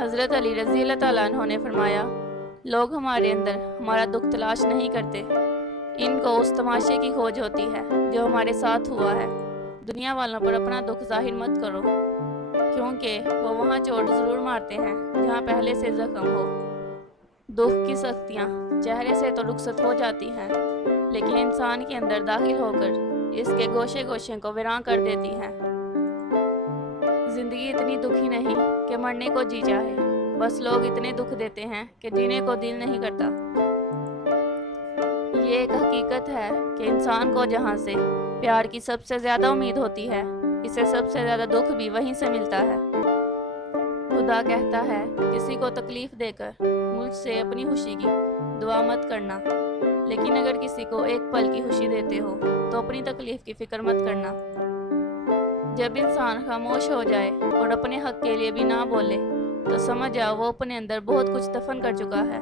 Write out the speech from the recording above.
حضرت علی رضی اللہ تعالیٰ عنہ نے فرمایا، لوگ ہمارے اندر ہمارا دکھ تلاش نہیں کرتے، ان کو اس تماشے کی کھوج ہوتی ہے جو ہمارے ساتھ ہوا ہے۔ دنیا والوں پر اپنا دکھ ظاہر مت کرو، کیونکہ وہ وہاں چوٹ ضرور مارتے ہیں جہاں پہلے سے زخم ہو۔ دکھ کی سختیاں چہرے سے تو رخصت ہو جاتی ہیں، لیکن انسان کے اندر داخل ہو کر اس کے گوشے گوشے کو ویراں کر دیتی ہیں۔ زندگی اتنی دکھی نہیں کہ مرنے کو جی چاہے، بس لوگ اتنے دکھ دیتے ہیں کہ جینے کو دل نہیں کرتا۔ یہ ایک حقیقت ہے کہ انسان کو جہاں سے پیار کی سب سے زیادہ امید ہوتی ہے، اسے سب سے زیادہ دکھ بھی وہیں سے ملتا ہے۔ خدا کہتا ہے، کسی کو تکلیف دے کر مجھ سے اپنی خوشی کی دعا مت کرنا، لیکن اگر کسی کو ایک پل کی خوشی دیتے ہو تو اپنی تکلیف کی فکر مت کرنا۔ جب انسان خاموش ہو جائے اور اپنے حق کے لیے بھی نہ بولے تو سمجھ جاؤ وہ اپنے اندر بہت کچھ دفن کر چکا ہے۔